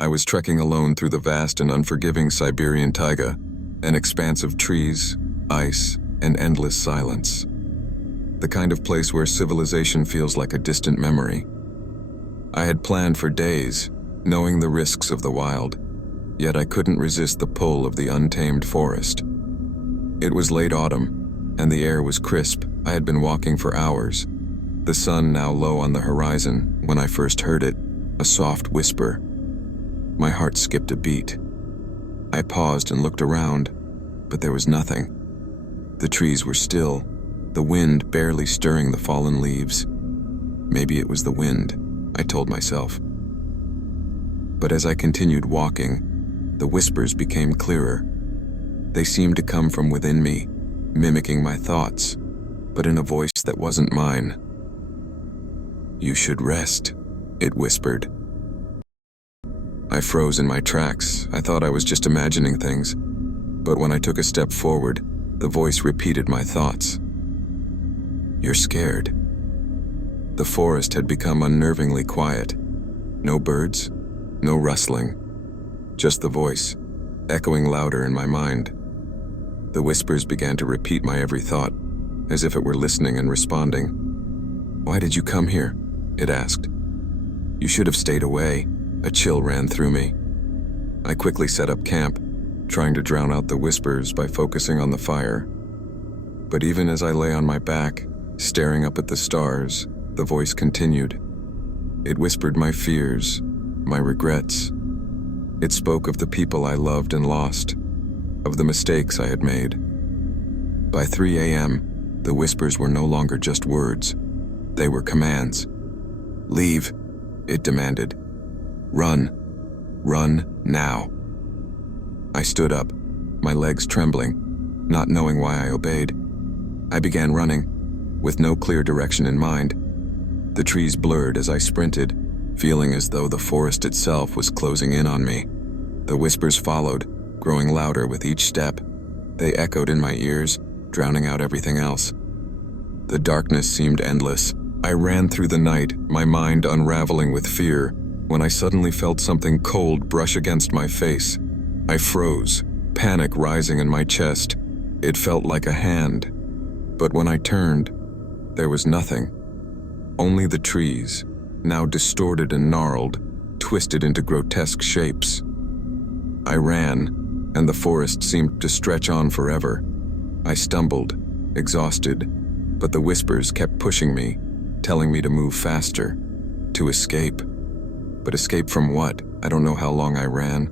I was trekking alone through the vast and unforgiving Siberian taiga, an expanse of trees, ice, and endless silence. The kind of place where civilization feels like a distant memory. I had planned for days, knowing the risks of the wild, yet I couldn't resist the pull of the untamed forest. It was late autumn, and the air was crisp. I had been walking for hours, the sun now low on the horizon, when I first heard it, a soft whisper. My heart skipped a beat. I paused and looked around, but there was nothing. The trees were still, the wind barely stirring the fallen leaves. Maybe it was the wind, I told myself. But as I continued walking, the whispers became clearer. They seemed to come from within me, mimicking my thoughts, but in a voice that wasn't mine. "You should rest," it whispered. I froze in my tracks. I thought I was just imagining things, but when I took a step forward, the voice repeated my thoughts. "You're scared." The forest had become unnervingly quiet. No birds, no rustling, just the voice, echoing louder in my mind. The whispers began to repeat my every thought, as if it were listening and responding. "Why did you come here?" it asked. "You should have stayed away." A chill ran through me. I quickly set up camp, trying to drown out the whispers by focusing on the fire. But even as I lay on my back, staring up at the stars, the voice continued. It whispered my fears, my regrets. It spoke of the people I loved and lost, of the mistakes I had made. By 3 a.m., the whispers were no longer just words. They were commands. "Leave," it demanded. "Run. Run now." I stood up, my legs trembling, not knowing why I obeyed. I began running, with no clear direction in mind. The trees blurred as I sprinted, feeling as though the forest itself was closing in on me. The whispers followed, growing louder with each step. They echoed in my ears, drowning out everything else. The darkness seemed endless. I ran through the night, my mind unraveling with fear, when I suddenly felt something cold brush against my face. I froze, panic rising in my chest. It felt like a hand. But when I turned, there was nothing. Only the trees, now distorted and gnarled, twisted into grotesque shapes. I ran, and the forest seemed to stretch on forever. I stumbled, exhausted, but the whispers kept pushing me, telling me to move faster, to escape. But escape from what? I don't know how long I ran,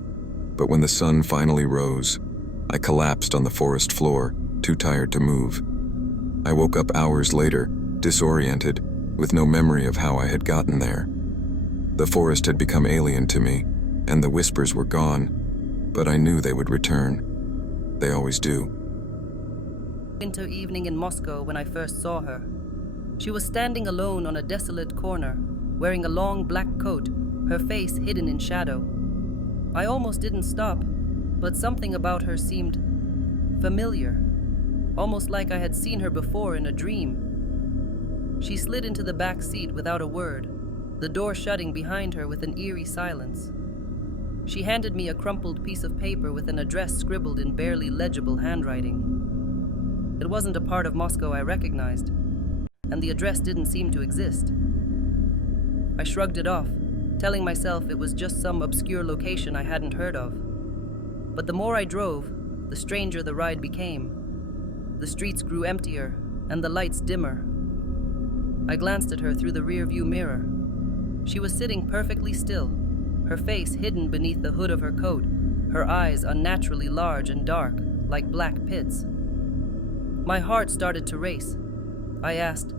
but when the sun finally rose, I collapsed on the forest floor, too tired to move. I woke up hours later, disoriented, with no memory of how I had gotten there. The forest had become alien to me, and the whispers were gone, but I knew they would return. They always do. Winter evening in Moscow when I first saw her. She was standing alone on a desolate corner, wearing a long black coat, her face hidden in shadow. I almost didn't stop, but something about her seemed familiar, almost like I had seen her before in a dream. She slid into the back seat without a word, the door shutting behind her with an eerie silence. She handed me a crumpled piece of paper with an address scribbled in barely legible handwriting. It wasn't a part of Moscow I recognized, and the address didn't seem to exist. I shrugged it off, telling myself it was just some obscure location I hadn't heard of. But the more I drove, the stranger the ride became. The streets grew emptier, and the lights dimmer. I glanced at her through the rear-view mirror. She was sitting perfectly still, her face hidden beneath the hood of her coat, her eyes unnaturally large and dark, like black pits. My heart started to race. I asked,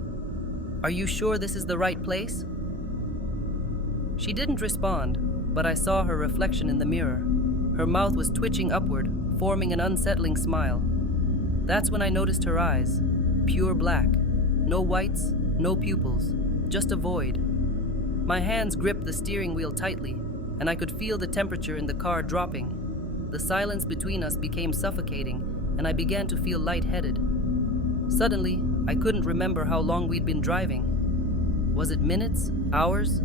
"Are you sure this is the right place?" She didn't respond, but I saw her reflection in the mirror. Her mouth was twitching upward, forming an unsettling smile. That's when I noticed her eyes, pure black, no whites, no pupils, just a void. My hands gripped the steering wheel tightly, and I could feel the temperature in the car dropping. The silence between us became suffocating, and I began to feel lightheaded. Suddenly, I couldn't remember how long we'd been driving. Was it minutes? Hours?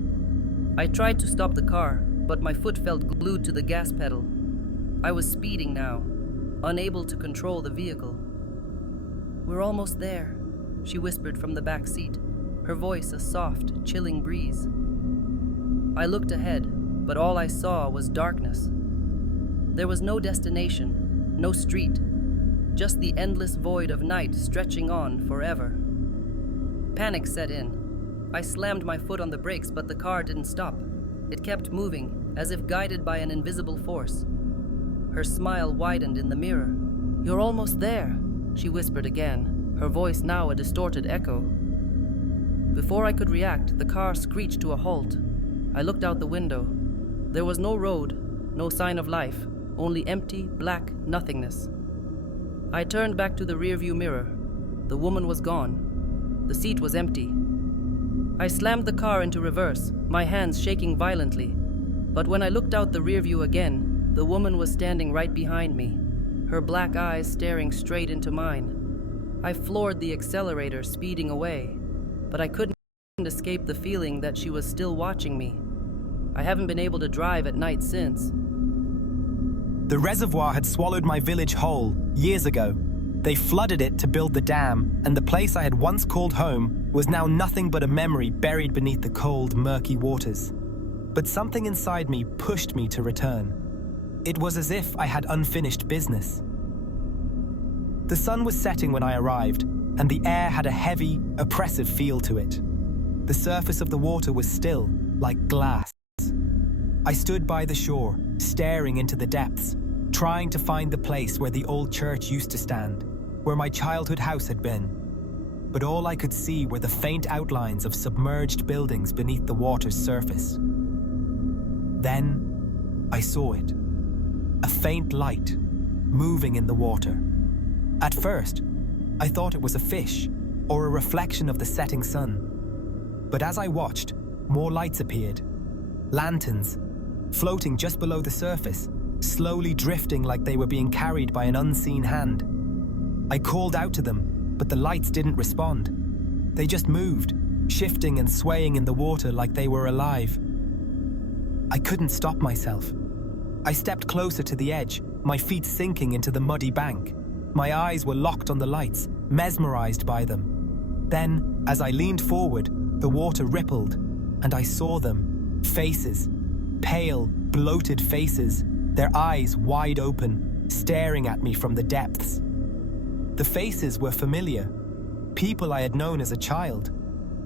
I tried to stop the car, but my foot felt glued to the gas pedal. I was speeding now, unable to control the vehicle. "We're almost there," she whispered from the back seat, her voice a soft, chilling breeze. I looked ahead, but all I saw was darkness. There was no destination, no street, just the endless void of night stretching on forever. Panic set in. I slammed my foot on the brakes, but the car didn't stop. It kept moving, as if guided by an invisible force. Her smile widened in the mirror. "You're almost there," she whispered again, her voice now a distorted echo. Before I could react, the car screeched to a halt. I looked out the window. There was no road, no sign of life, only empty, black nothingness. I turned back to the rearview mirror. The woman was gone. The seat was empty. I slammed the car into reverse, my hands shaking violently. But when I looked out the rearview again, the woman was standing right behind me, her black eyes staring straight into mine. I floored the accelerator, speeding away, but I couldn't escape the feeling that she was still watching me. I haven't been able to drive at night since. The reservoir had swallowed my village whole, years ago. They flooded it to build the dam, and the place I had once called home was now nothing but a memory buried beneath the cold, murky waters. But something inside me pushed me to return. It was as if I had unfinished business. The sun was setting when I arrived, and the air had a heavy, oppressive feel to it. The surface of the water was still, like glass. I stood by the shore, staring into the depths, trying to find the place where the old church used to stand, where my childhood house had been. But all I could see were the faint outlines of submerged buildings beneath the water's surface. Then I saw it. A faint light, moving in the water. At first, I thought it was a fish, or a reflection of the setting sun. But as I watched, more lights appeared. Lanterns, floating just below the surface, slowly drifting like they were being carried by an unseen hand. I called out to them, but the lights didn't respond. They just moved, shifting and swaying in the water like they were alive. I couldn't stop myself. I stepped closer to the edge, my feet sinking into the muddy bank. My eyes were locked on the lights, mesmerized by them. Then, as I leaned forward, the water rippled, and I saw them. Faces. Pale, bloated faces, their eyes wide open, staring at me from the depths. The faces were familiar. People I had known as a child.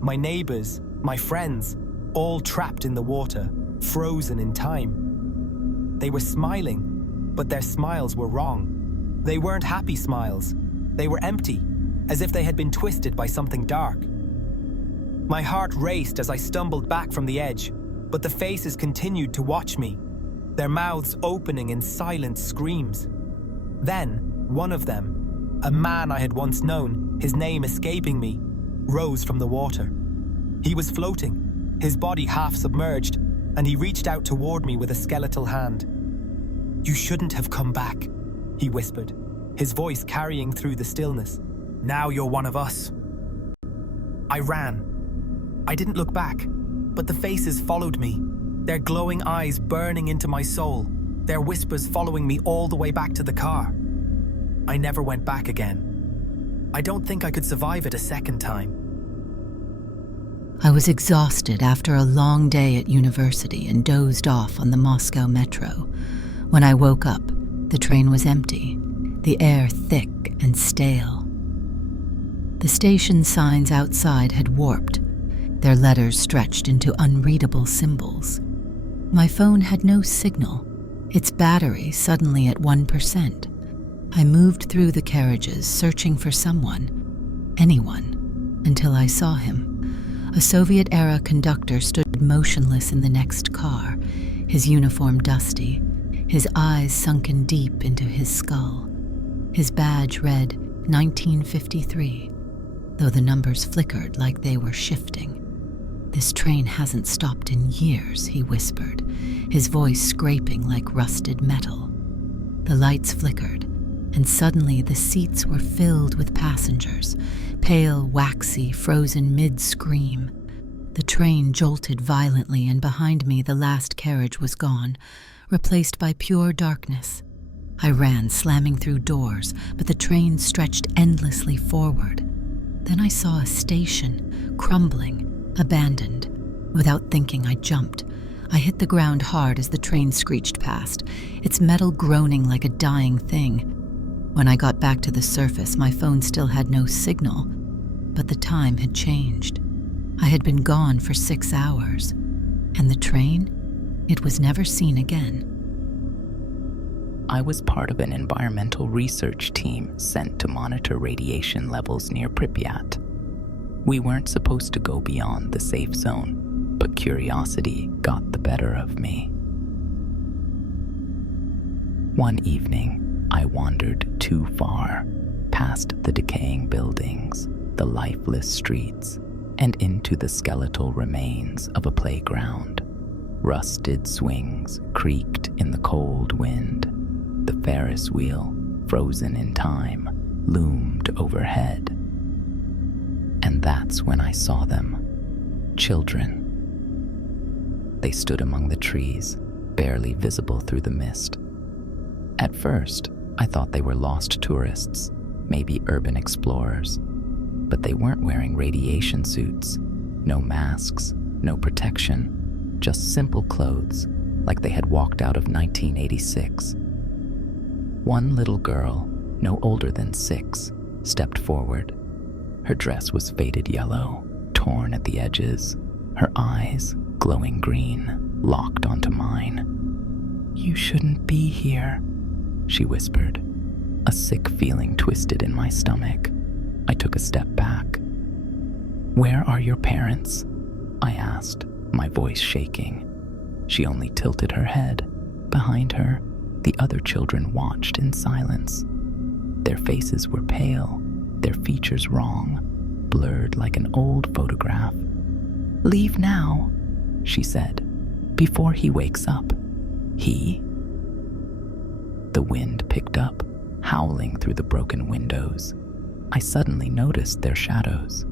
My neighbors, my friends, all trapped in the water, frozen in time. They were smiling, but their smiles were wrong. They weren't happy smiles. They were empty, as if they had been twisted by something dark. My heart raced as I stumbled back from the edge, but the faces continued to watch me, their mouths opening in silent screams. Then, one of them, a man I had once known, his name escaping me, rose from the water. He was floating, his body half submerged, and he reached out toward me with a skeletal hand. "You shouldn't have come back," he whispered, his voice carrying through the stillness. "Now you're one of us." I ran. I didn't look back, but the faces followed me, their glowing eyes burning into my soul, their whispers following me all the way back to the car. I never went back again. I don't think I could survive it a second time. I was exhausted after a long day at university and dozed off on the Moscow metro. When I woke up, the train was empty, the air thick and stale. The station signs outside had warped, their letters stretched into unreadable symbols. My phone had no signal, its battery suddenly at 1%. I moved through the carriages, searching for someone, anyone, until I saw him. A Soviet-era conductor stood motionless in the next car, his uniform dusty, his eyes sunken deep into his skull. His badge read 1953, though the numbers flickered like they were shifting. "This train hasn't stopped in years," he whispered, his voice scraping like rusted metal. The lights flickered, and suddenly the seats were filled with passengers, pale, waxy, frozen mid-scream. The train jolted violently, and behind me the last carriage was gone, replaced by pure darkness. I ran, slamming through doors, but the train stretched endlessly forward. Then I saw a station, crumbling, abandoned. Without thinking, I jumped. I hit the ground hard as the train screeched past, its metal groaning like a dying thing. When I got back to the surface, my phone still had no signal, but the time had changed. I had been gone for 6 hours, and the train, it was never seen again. I was part of an environmental research team sent to monitor radiation levels near Pripyat. We weren't supposed to go beyond the safe zone, but curiosity got the better of me. One evening, I wandered too far, past the decaying buildings, the lifeless streets, and into the skeletal remains of a playground. Rusted swings creaked in the cold wind. The Ferris wheel, frozen in time, loomed overhead. And that's when I saw them. Children. They stood among the trees, barely visible through the mist. At first, I thought they were lost tourists, maybe urban explorers. But they weren't wearing radiation suits, no masks, no protection, just simple clothes, like they had walked out of 1986. One little girl, no older than 6, stepped forward. Her dress was faded yellow, torn at the edges, her eyes, glowing green, locked onto mine. "You shouldn't be here," she whispered. A sick feeling twisted in my stomach. I took a step back. "Where are your parents?" I asked, my voice shaking. She only tilted her head. Behind her, the other children watched in silence. Their faces were pale, their features wrong, blurred like an old photograph. "Leave now," she said, "before he wakes up." "He?" The wind picked up, howling through the broken windows. I suddenly noticed their shadows.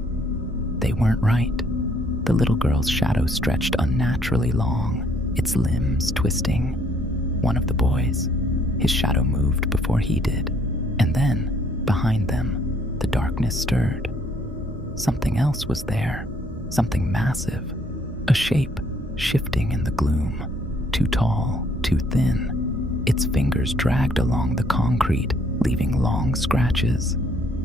They weren't right. The little girl's shadow stretched unnaturally long, its limbs twisting. One of the boys, his shadow moved before he did, and then, behind them, the darkness stirred. Something else was there, something massive, a shape shifting in the gloom, too tall, too thin. Its fingers dragged along the concrete, leaving long scratches.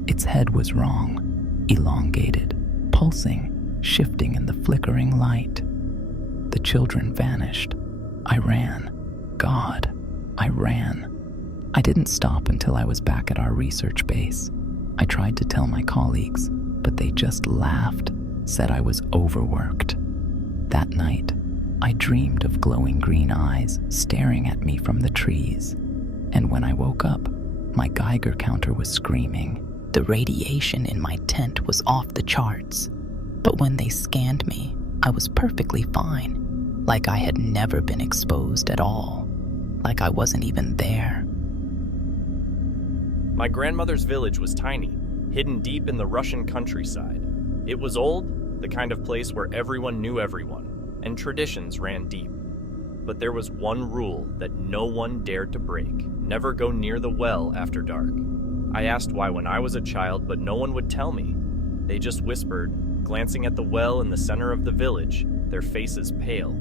Its head was wrong, elongated, pulsing, shifting in the flickering light. The children vanished. I ran. God, I ran. I didn't stop until I was back at our research base. I tried to tell my colleagues, but they just laughed, said I was overworked. That night, I dreamed of glowing green eyes staring at me from the trees. And when I woke up, my Geiger counter was screaming. The radiation in my tent was off the charts. But when they scanned me, I was perfectly fine, like I had never been exposed at all, like I wasn't even there. My grandmother's village was tiny, hidden deep in the Russian countryside. It was old, the kind of place where everyone knew everyone, and traditions ran deep. But there was one rule that no one dared to break: never go near the well after dark. I asked why when I was a child, but no one would tell me. They just whispered, glancing at the well in the center of the village, their faces pale.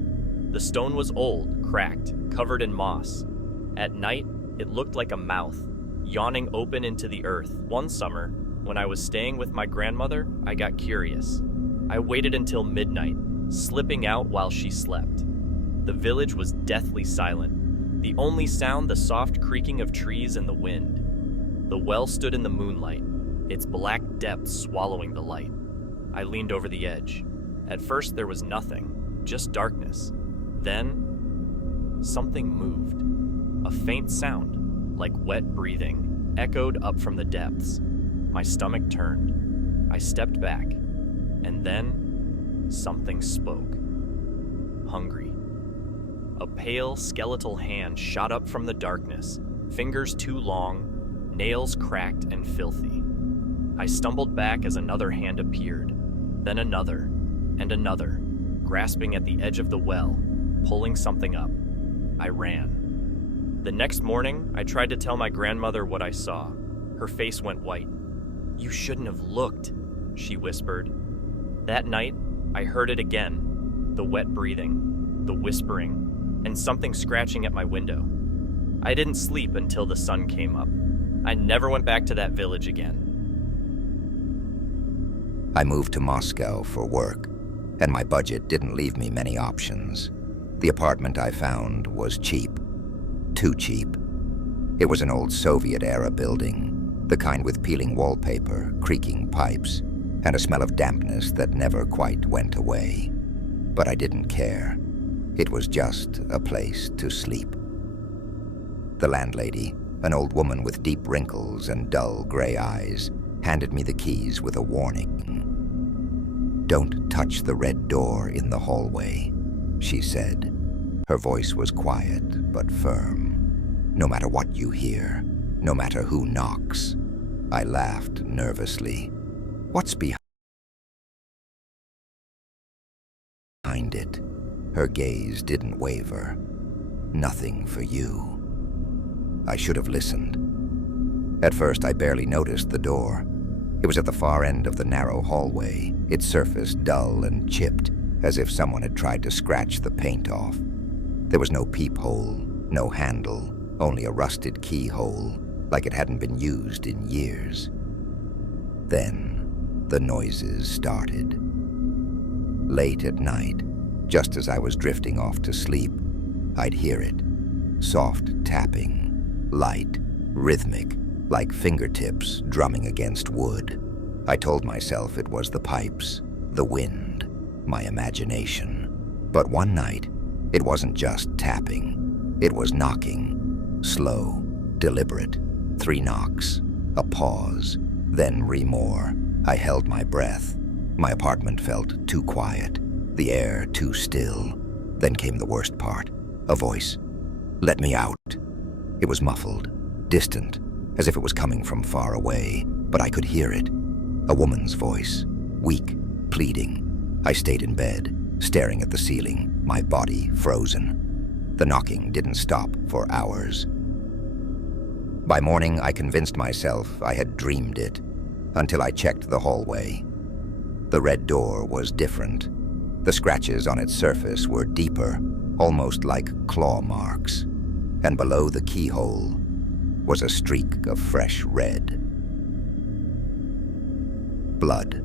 The stone was old, cracked, covered in moss. At night, it looked like a mouth, yawning open into the earth. One summer, when I was staying with my grandmother, I got curious. I waited until midnight, slipping out while she slept. The village was deathly silent, the only sound the soft creaking of trees in the wind. The well stood in the moonlight, its black depths swallowing the light. I leaned over the edge. At first there was nothing, just darkness. Then, something moved. A faint sound, like wet breathing, echoed up from the depths. My stomach turned. I stepped back, and then something spoke. Hungry. A pale, skeletal hand shot up from the darkness, fingers too long, nails cracked and filthy. I stumbled back as another hand appeared, then another, and another. grasping at the edge of the well, pulling something up. I ran. The next morning, I tried to tell my grandmother what I saw. Her face went white. "You shouldn't have looked," she whispered. That night, I heard it again. The wet breathing, the whispering, and something scratching at my window. I didn't sleep until the sun came up. I never went back to that village again. I moved to Moscow for work, and my budget didn't leave me many options. The apartment I found was cheap. Too cheap. It was an old Soviet-era building, the kind with peeling wallpaper, creaking pipes, and a smell of dampness that never quite went away. But I didn't care. It was just a place to sleep. The landlady, an old woman with deep wrinkles and dull gray eyes, handed me the keys with a warning. "Don't touch the red door in the hallway," she said. Her voice was quiet but firm. "No matter what you hear, no matter who knocks." I laughed nervously. "What's behind it?" Her gaze didn't waver. "Nothing for you." I should have listened. At first, I barely noticed the door. It was at the far end of the narrow hallway, its surface dull and chipped, as if someone had tried to scratch the paint off. There was no peephole, no handle, only a rusted keyhole, like it hadn't been used in years. Then, the noises started. Late at night, just as I was drifting off to sleep, I'd hear it. Soft tapping, light, rhythmic, like fingertips drumming against wood. I told myself it was the pipes, the wind, my imagination. But one night, it wasn't just tapping. It was knocking. Slow, deliberate. 3 knocks, a pause, then 3 more. I held my breath. My apartment felt too quiet, the air too still. Then came the worst part. A voice. "Let me out." It was muffled, distant, as if it was coming from far away, but I could hear it. A woman's voice, weak, pleading. I stayed in bed, staring at the ceiling, my body frozen. The knocking didn't stop for hours. By morning, I convinced myself I had dreamed it, until I checked the hallway. The red door was different. The scratches on its surface were deeper, almost like claw marks. And below the keyhole was a streak of fresh red. Blood.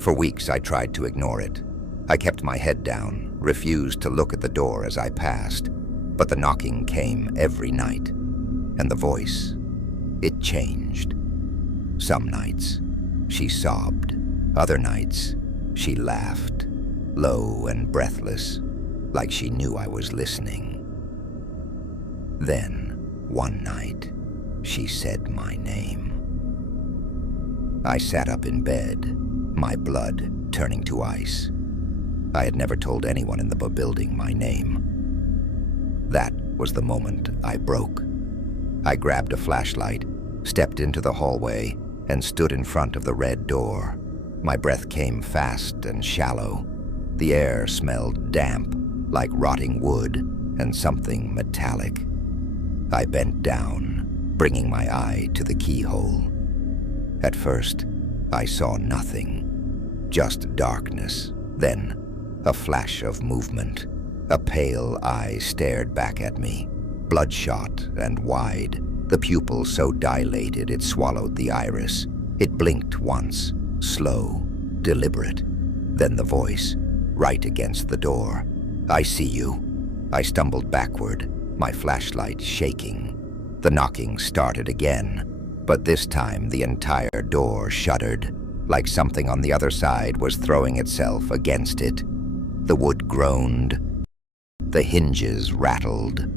For weeks, I tried to ignore it. I kept my head down, refused to look at the door as I passed, but the knocking came every night. And the voice, it changed. Some nights, she sobbed. Other nights, she laughed, low and breathless, like she knew I was listening. Then, one night, she said my name. I sat up in bed, my blood turning to ice. I had never told anyone in the building my name. That was the moment I broke. I grabbed a flashlight, stepped into the hallway, and stood in front of the red door. My breath came fast and shallow. The air smelled damp, like rotting wood and something metallic. I bent down, bringing my eye to the keyhole. At first, I saw nothing, just darkness. Then, a flash of movement. A pale eye stared back at me, bloodshot and wide, the pupil so dilated it swallowed the iris. It blinked once, slow, deliberate. Then the voice, right against the door. "I see you." I stumbled backward, my flashlight shaking. The knocking started again, but this time the entire door shuddered, like something on the other side was throwing itself against it. The wood groaned. The hinges rattled.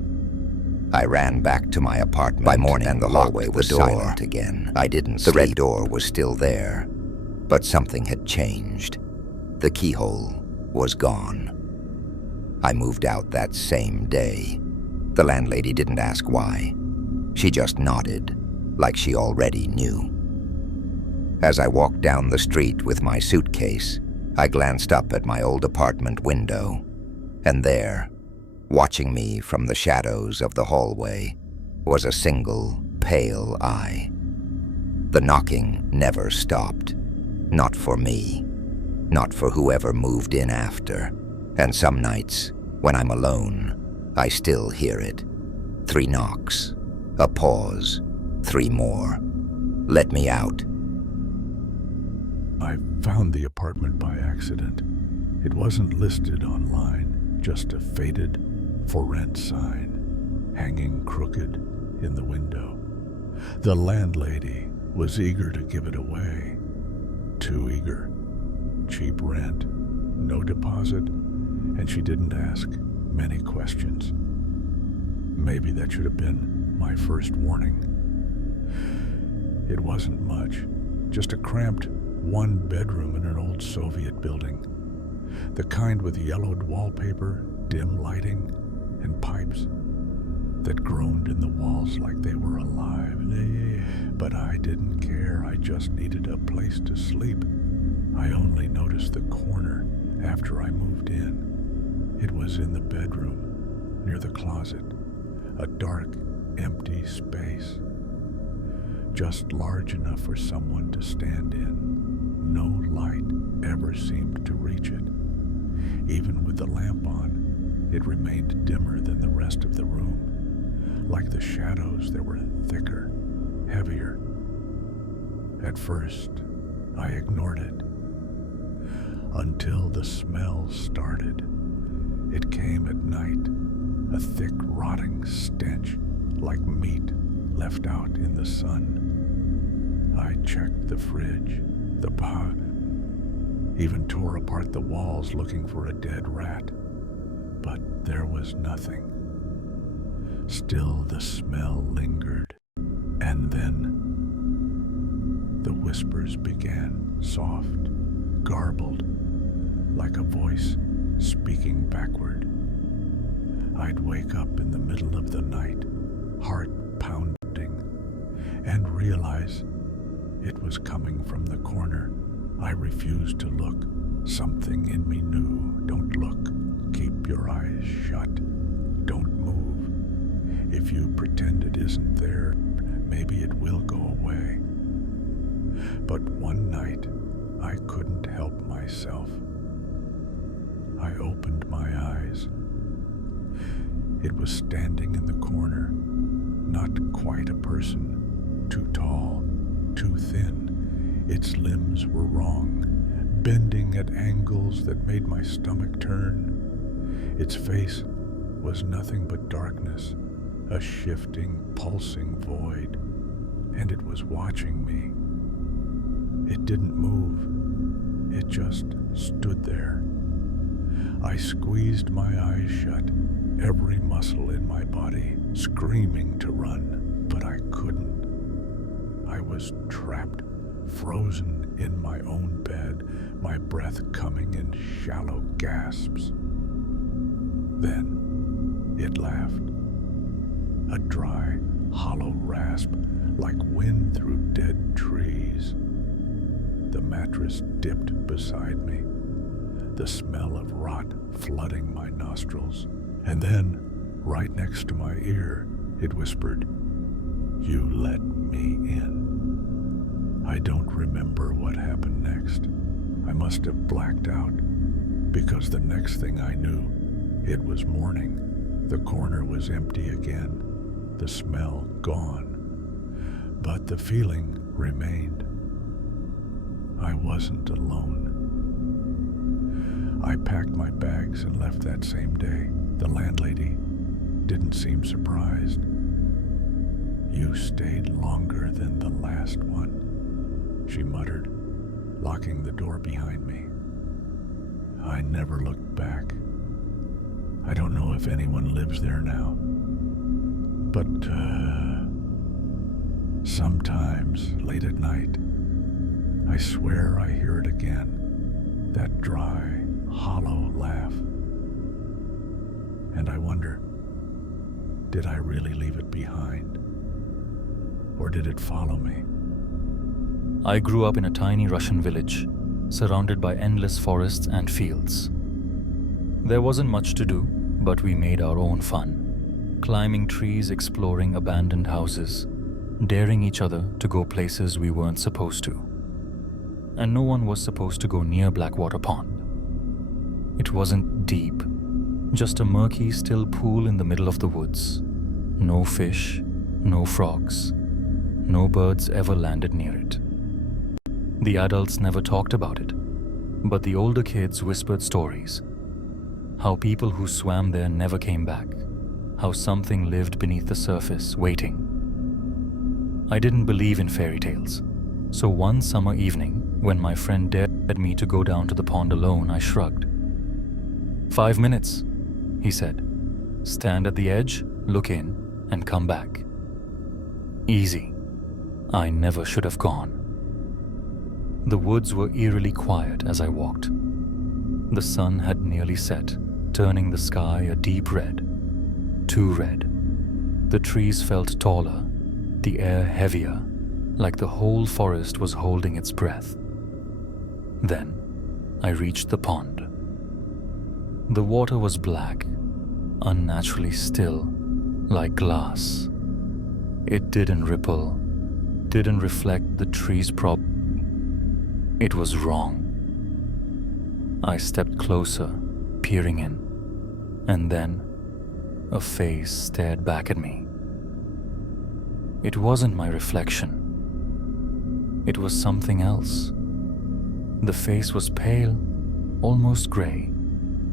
I ran back to my apartment. By morning, and the hallway was silent again. I didn't sleep. The red door was still there, but something had changed. The keyhole was gone. I moved out that same day. The landlady didn't ask why. She just nodded, like she already knew. As I walked down the street with my suitcase, I glanced up at my old apartment window, and there, watching me from the shadows of the hallway, was a single, pale eye. The knocking never stopped. Not for me. Not for whoever moved in after. And some nights, when I'm alone, I still hear it. 3 knocks. A pause. 3 more. Let me out. I found the apartment by accident. It wasn't listed online, just a faded "for rent" sign hanging crooked in the window. The landlady was eager to give it away. Too eager. Cheap rent, no deposit, and she didn't ask many questions. Maybe that should have been my first warning. It wasn't much, just a cramped 1-bedroom in an old Soviet building. The kind with yellowed wallpaper, dim lighting, and pipes that groaned in the walls like they were alive. But I didn't care. I just needed a place to sleep. I only noticed the corner after I moved in. It was in the bedroom, near the closet, a dark, empty space, just large enough for someone to stand in. No light ever seemed to reach it. Even with the lamp on, it remained dimmer than the rest of the room. Like the shadows, they were thicker, heavier. At first, I ignored it. Until the smell started. It came at night, a thick, rotting stench, like meat left out in the sun. I checked the fridge, the pot, even tore apart the walls looking for a dead rat. But there was nothing. Still the smell lingered. And then the whispers began, soft, garbled, like a voice speaking backward. I'd wake up in the middle of the night, heart pounding, and realize it was coming from the corner. I refused to look. Something in me knew, don't look. Keep your eyes shut. Don't move. If you pretend it isn't there, maybe it will go away. But one night, I couldn't help myself. I opened my eyes. It was standing in the corner, not quite a person, too tall, too thin. Its limbs were wrong, bending at angles that made my stomach turn. Its face was nothing but darkness, a shifting, pulsing void, and it was watching me. It didn't move. It just stood there. I squeezed my eyes shut, every muscle in my body screaming to run, but I couldn't. I was trapped, frozen in my own bed, my breath coming in shallow gasps. Then it laughed. A dry, hollow rasp like wind through dead trees. The mattress dipped beside me, the smell of rot flooding my nostrils. And then, right next to my ear, it whispered, "You let me in." I don't remember what happened next. I must have blacked out, because the next thing I knew, it was morning. The corner was empty again, the smell gone. But the feeling remained. I wasn't alone. I packed my bags and left that same day. The landlady didn't seem surprised. "You stayed longer than the last one," she muttered, locking the door behind me. I never looked back. I don't know if anyone lives there now. But, sometimes, late at night, I swear I hear it again. That dry, hollow laugh. And I wonder, did I really leave it behind? Or did it follow me? I grew up in a tiny Russian village, surrounded by endless forests and fields. There wasn't much to do, but we made our own fun, climbing trees, exploring abandoned houses, daring each other to go places we weren't supposed to. And no one was supposed to go near Blackwater Pond. It wasn't deep, just a murky, still pool in the middle of the woods. No fish, no frogs, no birds ever landed near it. The adults never talked about it, but the older kids whispered stories. How people who swam there never came back. How something lived beneath the surface, waiting. I didn't believe in fairy tales, so one summer evening, when my friend dared me to go down to the pond alone, I shrugged. 5 minutes, he said. Stand at the edge, look in, and come back. Easy. I never should have gone. The woods were eerily quiet as I walked. The sun had nearly set, turning the sky a deep red. Too red. The trees felt taller, the air heavier, like the whole forest was holding its breath. Then, I reached the pond. The water was black, unnaturally still, like glass. It didn't ripple, didn't reflect the trees properly. It was wrong. I stepped closer, peering in, and then a face stared back at me. It wasn't my reflection. It was something else. The face was pale, almost gray,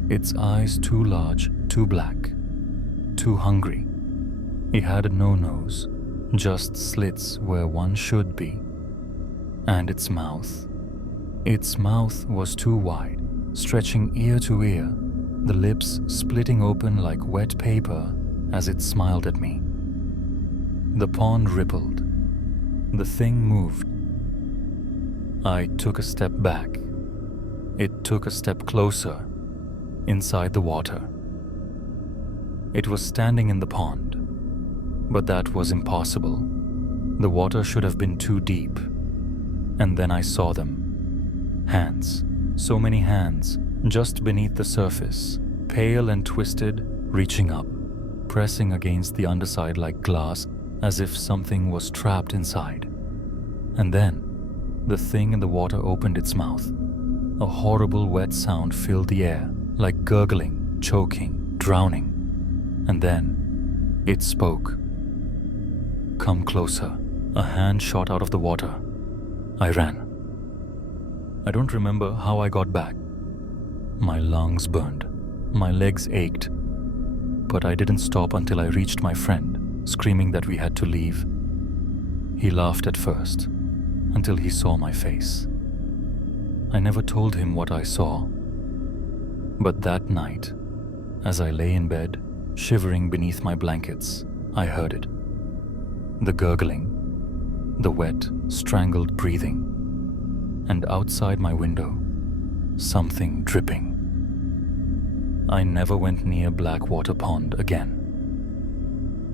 its eyes too large, too black, too hungry. It had no nose, just slits where one should be. And its mouth was too wide, stretching ear to ear, the lips splitting open like wet paper as it smiled at me. The pond rippled. The thing moved. I took a step back. It took a step closer, inside the water. It was standing in the pond, but that was impossible. The water should have been too deep. And then I saw them. Hands, so many hands, just beneath the surface, pale and twisted, reaching up, pressing against the underside like glass, as if something was trapped inside. And then, the thing in the water opened its mouth. A horrible wet sound filled the air, like gurgling, choking, drowning. And then, it spoke. Come closer. A hand shot out of the water. I ran. I don't remember how I got back. My lungs burned. My legs ached. But I didn't stop until I reached my friend, screaming that we had to leave. He laughed at first, until he saw my face. I never told him what I saw. But that night, as I lay in bed, shivering beneath my blankets, I heard it. The gurgling, the wet, strangled breathing, and outside my window, something dripping. I never went near Blackwater Pond again.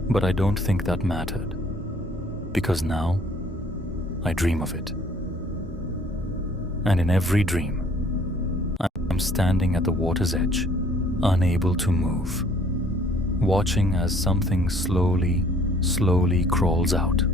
But I don't think that mattered, because now I dream of it. And in every dream, I'm standing at the water's edge, unable to move, watching as something slowly crawls out.